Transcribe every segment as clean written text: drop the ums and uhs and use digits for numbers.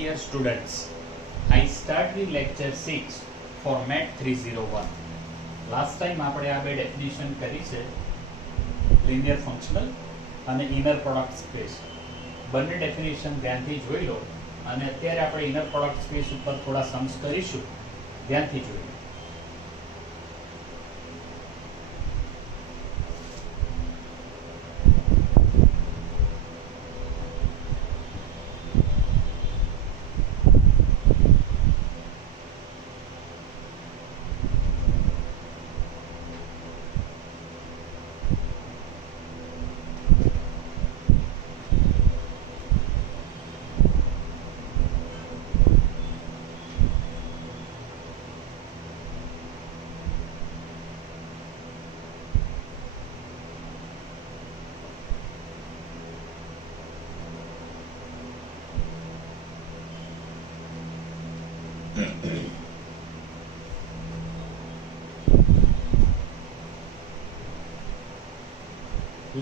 Dear students, I start with lecture 6 for MAT 301. Last time આપણે આ બે ડેફિનેશન કરી છે, linear functional અને inner product space. બંને ડેફિનેશન ધ્યાનથી જોઈ લો અને અત્યારે આપણે inner product space ઉપર થોડા સમ્સ કરીશું, ધ્યાનથી જોઈ લો.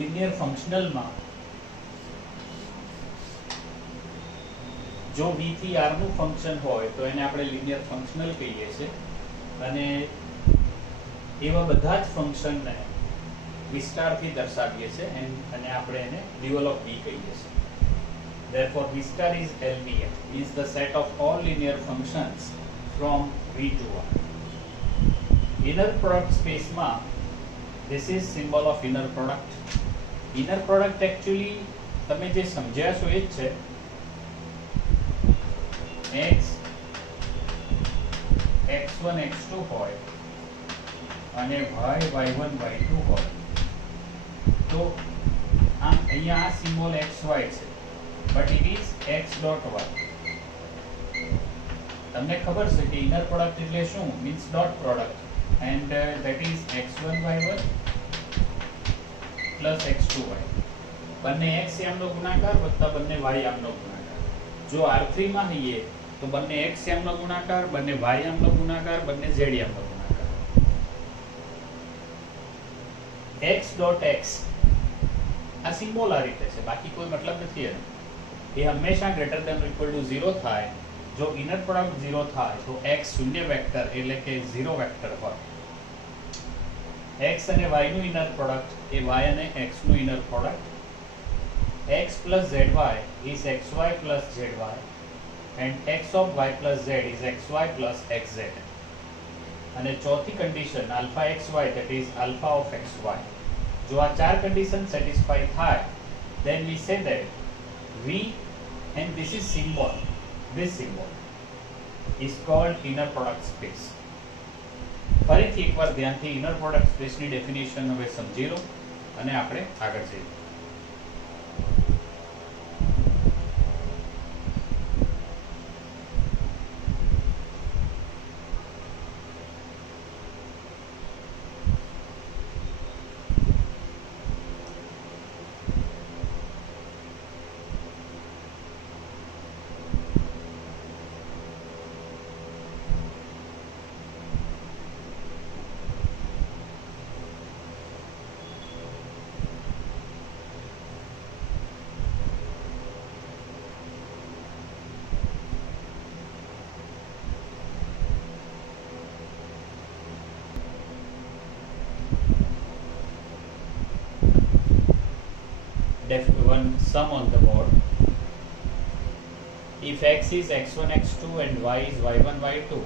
લિનિયર ફંક્શનલમાં જો v થી r નું ફંક્શન હોય તો એને આપણે લિનિયર ફંક્શનલ કહીએ છીએ અને એવા બધા જ ફંક્શનને v સ્ટાર થી દર્શાવીએ છીએ અને આપણે એને ડિવલ ઓફ v કહીએ છીએ. Therefore v star is LVF, is the set of all linear functions from v to r. Inner product space માં this is symbol of inner product. Inner product actually તમે જે સમજ્યા છો એ જ છે. x x1 x2 હોય અને y y1 y2 હોય તો અહીંયા આ સિમ્બોલ xy છે, but it is x dot y. તમને ખબર છે કે inner product એટલે શું? means dot product, and that is x1 y1 plus x2y. બંને x યામનો ગુણાકાર વત્તા બંને y યામનો ગુણાકાર. જો R3 માં હઈએ તો બંને x યામનો ગુણાકાર, બંને y યામનો ગુણાકાર, બંને z યામનો ગુણાકાર. x dot x આ સિમ્બોલ આ રીતે છે, બાકી કોઈ મતલબ નથી એનો. એ હંમેશા greater than or equal to 0 થાય. જો ઇનર પ્રોડક્ટ 0 થાય તો x શૂન્ય વેક્ટર એટલે કે 0 વેક્ટર હોય. x અને y નું ઇનર પ્રોડક્ટ એ y અને x નું inner product. x plus zy is xy plus zy and x of y plus z is xy plus xz. અને ચોથી condition alpha xy, that is alpha of xy. જો આ ચાર કન્ડિશન સેટિસ્ફાઈ થાય then we say that v, and this is symbol, this symbol is called inner product space. ફરીથી એકવાર ધ્યાનથી inner product સ્પેસની ડેફિનેશન હવે સમજી લો અને આપણે આગળ જઈએ. One sum on the board. If x is x1 x2 and y is y1 y2,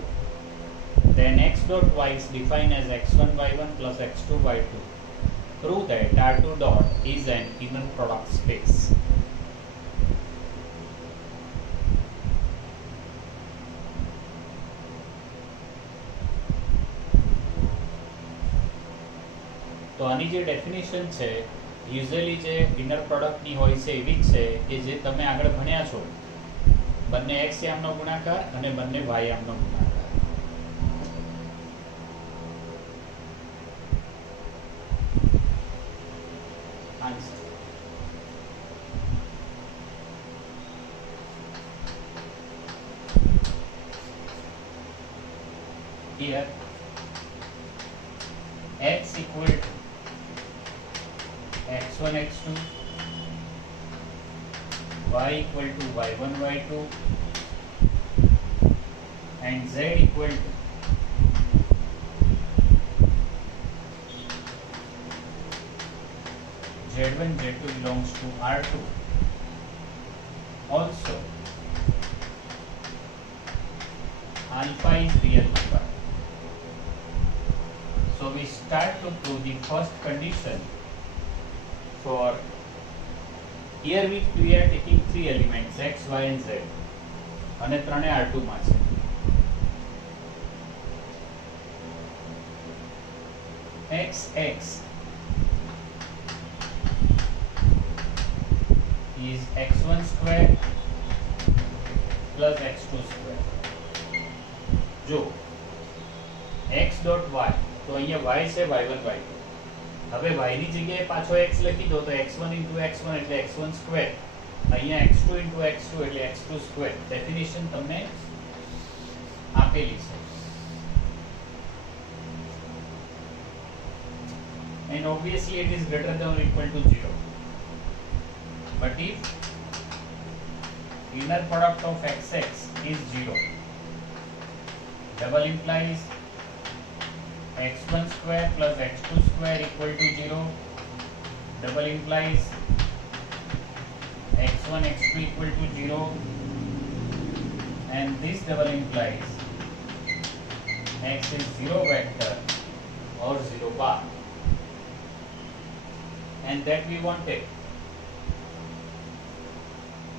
then x dot y is defined as x1 y1 plus x2 y2. Prove that R2 dot is an inner product space. તો આની જે ડેફિનેશન છે યુઝ્યુઅલી જે ઇનર પ્રોડક્ટની હોય છે એવી જ છે કે જે તમે આગળ ભણ્યા છો. બંને x યામનો ગુણાકાર અને બંને y યામનો ગુણાકાર. Answer here x equal to x1 x2, y equal to y1 y2, and z equal to z1 z2 belongs to R2. Also alpha is real number. So we start to prove the first condition. For here we are taking three elements x, y and z અને ત્રણે R2 માં છે. x is x1 square plus x2 square. જો x dot y તો અહીંયા y છે y1 y2. હવે y ની જગ્યાએ પાછો x લખી દો તો x1 into x1 એટલે x1 સ્ક્વેર, અહીંયા x2 into x2 એટલે x2 સ્ક્વેર. ડેફિનેશન તમને આપેલી છે. And obviously it is greater than or equal to 0. But if inner product of xx is 0, double implies x1 square plus x2 square equal to 0. Double implies x1 x2 equal to 0. And this double implies x is 0 vector or 0 bar. And that we wanted.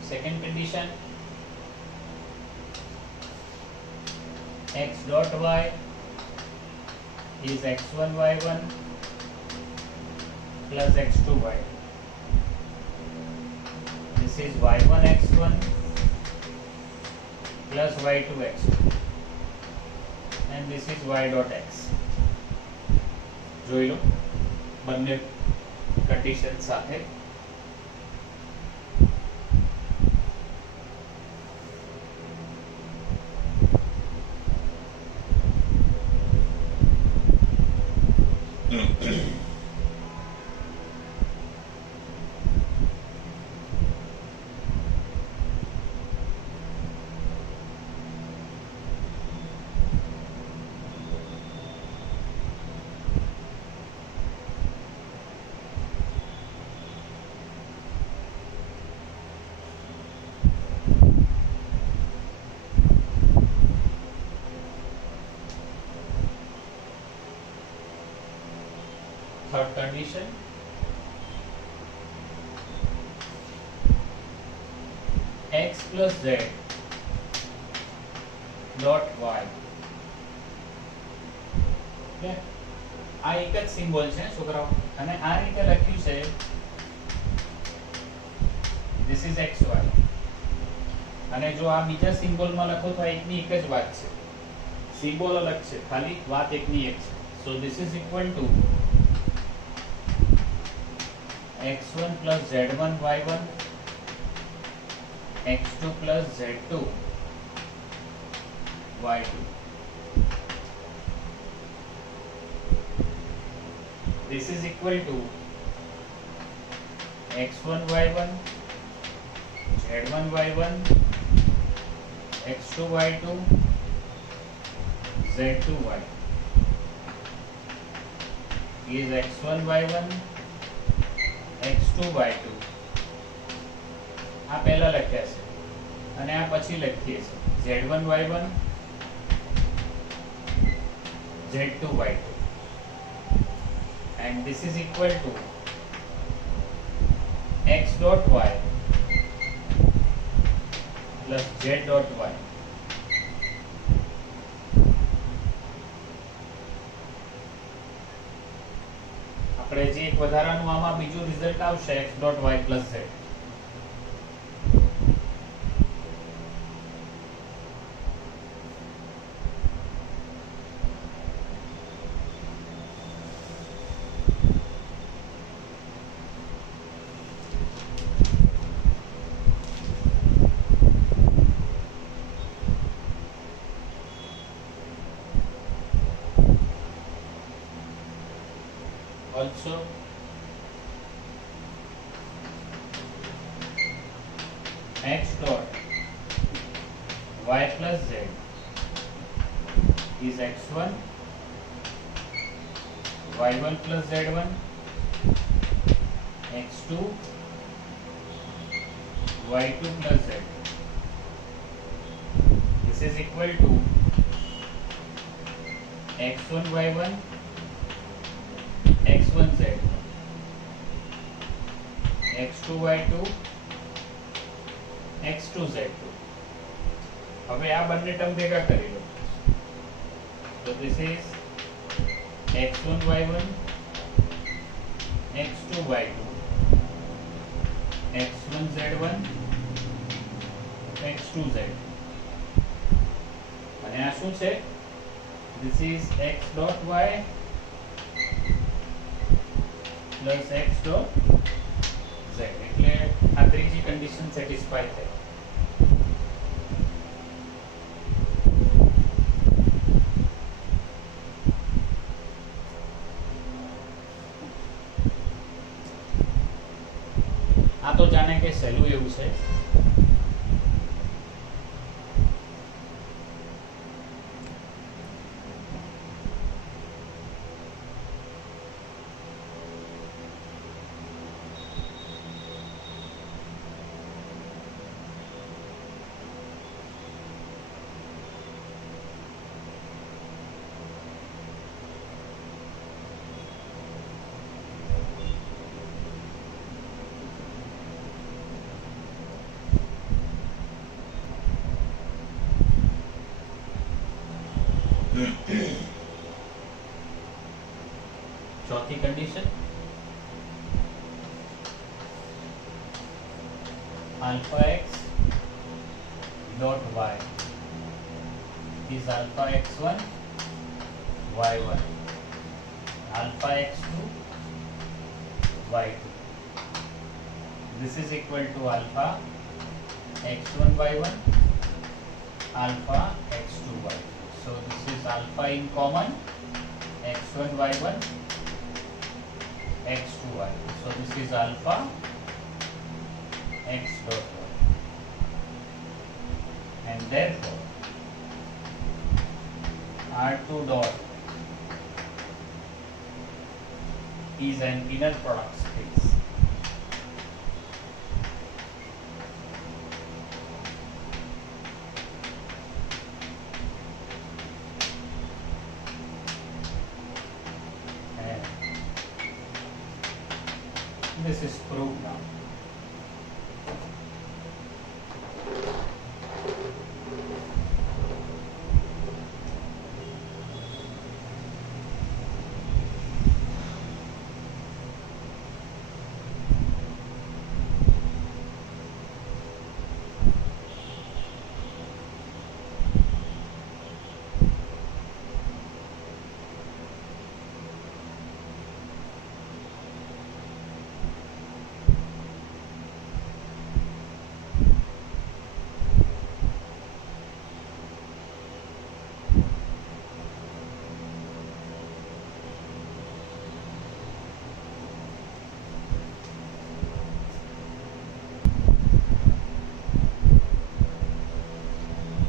Second condition, x dot y is x1 y1 plus x2 y. This is y1 x1 plus y2 x2 and this is y dot x. જોઈ લો બંને કંડીશન સાથે. Third condition, x plus z dot y. આ એક જ સિમ્બોલ છે છોકરાઓ અને આ રીતે લખ્યું છે this is xy અને જો આ બીજા સિમ્બોલમાં લખો તો એકની એક જ વાત છે, સિમ્બોલ અલગ છે, ખાલી વાત એકની એક છે. So this is equal to x1 plus z1 y1 x2 plus z2 y2. This is equal to x1 y1 z1 y1 x2 y2 z2 y. Is x1 y1 x2 y2. આ પહેલા લખ્યા છે અને આ પછી લખીએ છીએ z1 y1 z2 y2 and this is equal to x dot y plus z dot y. આપણે જે એક વધારાનું આમાં બીજું રિઝલ્ટ આવશે x dot y plus z. Also x dot y plus z is x1 y1 plus z1 x2 y2 plus z. This is equal to x1 y1 x1 z1 x2 y2 x2 z2. હવે આ બંને ટર્મ ભેગા કરી લો તો this is x1 y1 x2 y2 x1 z1 x2 z2 અને આ શું છે this is x dot y plus x dot z એટલે આ ત્રીજી કન્ડિશન સેટિસ્ફાઈ થઈ. આ તો જાણે કે સહેલું એવું છે. चौथी condition alpha x dot y is alpha x1 y1 alpha x2 y2. This is equal to alpha x1 y1 alpha x2 y2. So this is alpha in common x1 y1 x2 y2. So this is alpha x dot y, and therefore R2 dot is an inner product space. And this is proved now.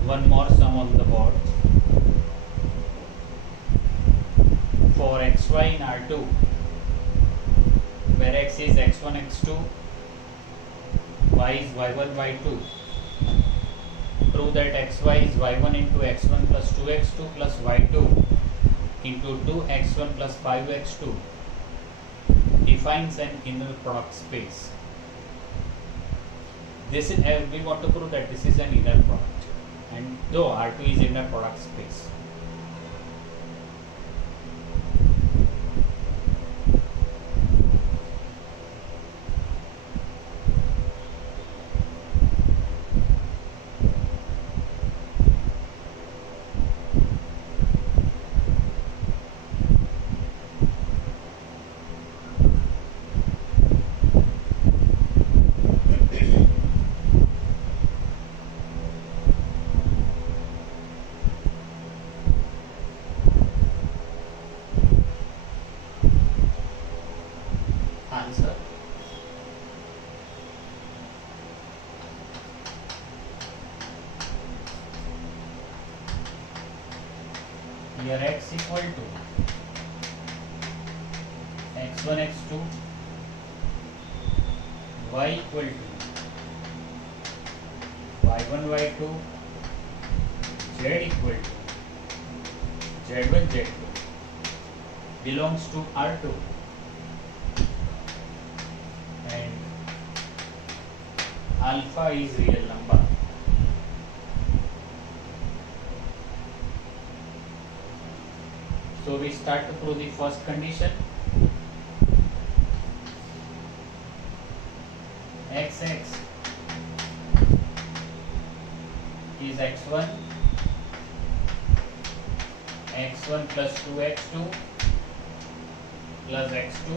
One more sum on the board. For xy in R2, where x is x1 x2, y is y1 y2, prove that xy is y1 into x1 plus 2x2 plus y2 into 2x1 plus 5x2 defines an inner product space. This is we want to prove that this is an inner product. And though R2 is inner product space. here x equal to x1 x2, y equal to y1 y2, z equal to z1 z2 belongs to R2 and alpha is real number. So we start to prove the first condition. Xx is x1, x1 plus 2x2 plus x2,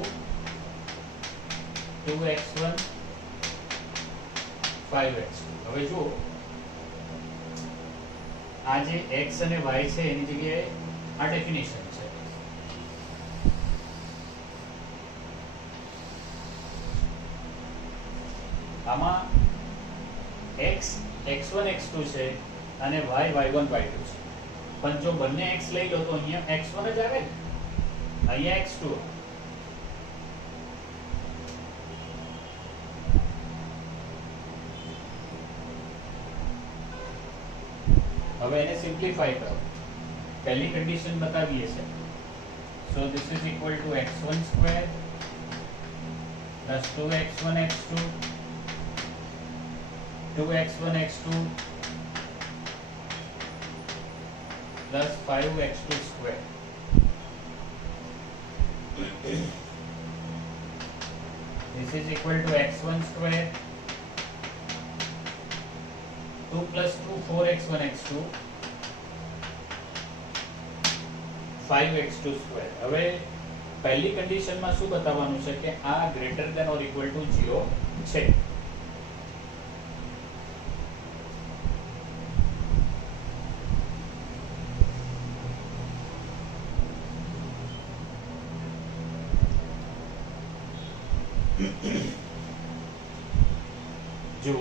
2x1 5x2. હવે જો આ જે x અને y છે એની જગ્યાએ આ ડેફિનેશન છે. આમાં x x1 x2 છે અને y y1 y2 છે. પણ જો બંને x લઈ લો તો અહીંયા x1 જ આવે ને, અહીંયા x2. હવે એને સિમ્પ્લિફાય કરો. પહેલી કન્ડિશન બતાવીએ છે. So this is equal to x1 square plus 2x1 x2 2x1 x2 plus 5x2 square. This is equal to x1 square 2 plus 2 4x1 x2 5x2 square. હવે પહેલી કન્ડિશનમાં શું બતાવવાનું છે કે આ greater than or equal to 0 છે. જો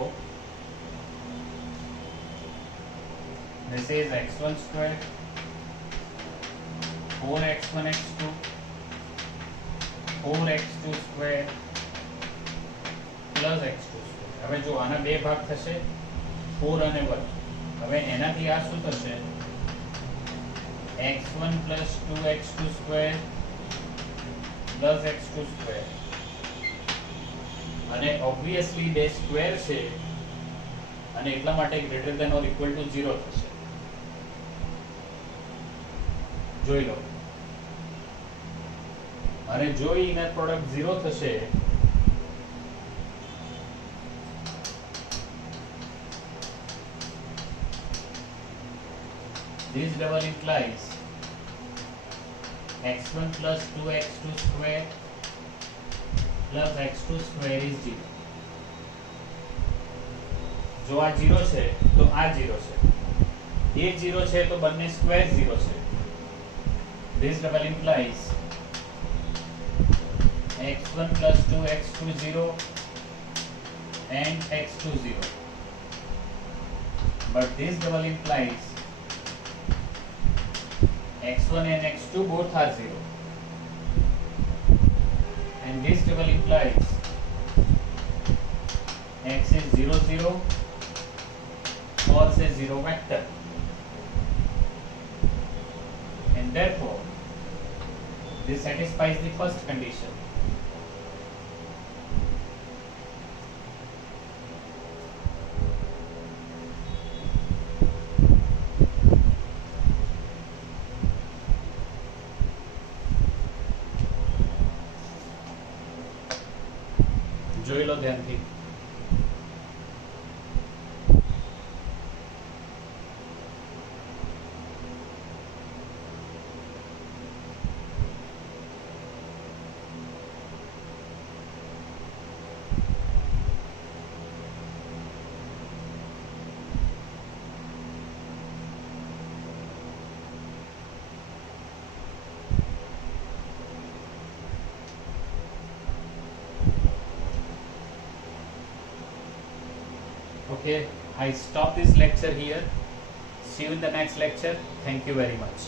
this is x1 square 4x1 x2 4x2 square plus x2 square. હવે જો આના બે ભાગ થશે 4 અને 1. હવે એનાથી આ શું થશે x1 plus 2x2 square plus x2 square. અને ઓબ્વિયસલી બે સ્ક્વેર છે અને એટલા માટે greater than or equal to 0 થશે. જોઈ લો. અને જો ઇનર પ્રોડક્ટ 0 થશે this double implies x1 plus 2x2 square plus x2 square is 0. જો આ 0 છે તો આ 0 છે, એ 0 છે તો બંને સ્ક્વેર 0 છે. this double implies x1 plus 2x2 0 and x2 0. But this double implies x1 and x2 both are 0. And this double implies x is 0 0 or say 0 vector, and therefore this satisfies the first condition. જોઈ લો ધ્યાનથી. Okay, I stop this lecture here. See you in the next lecture. Thank you very much.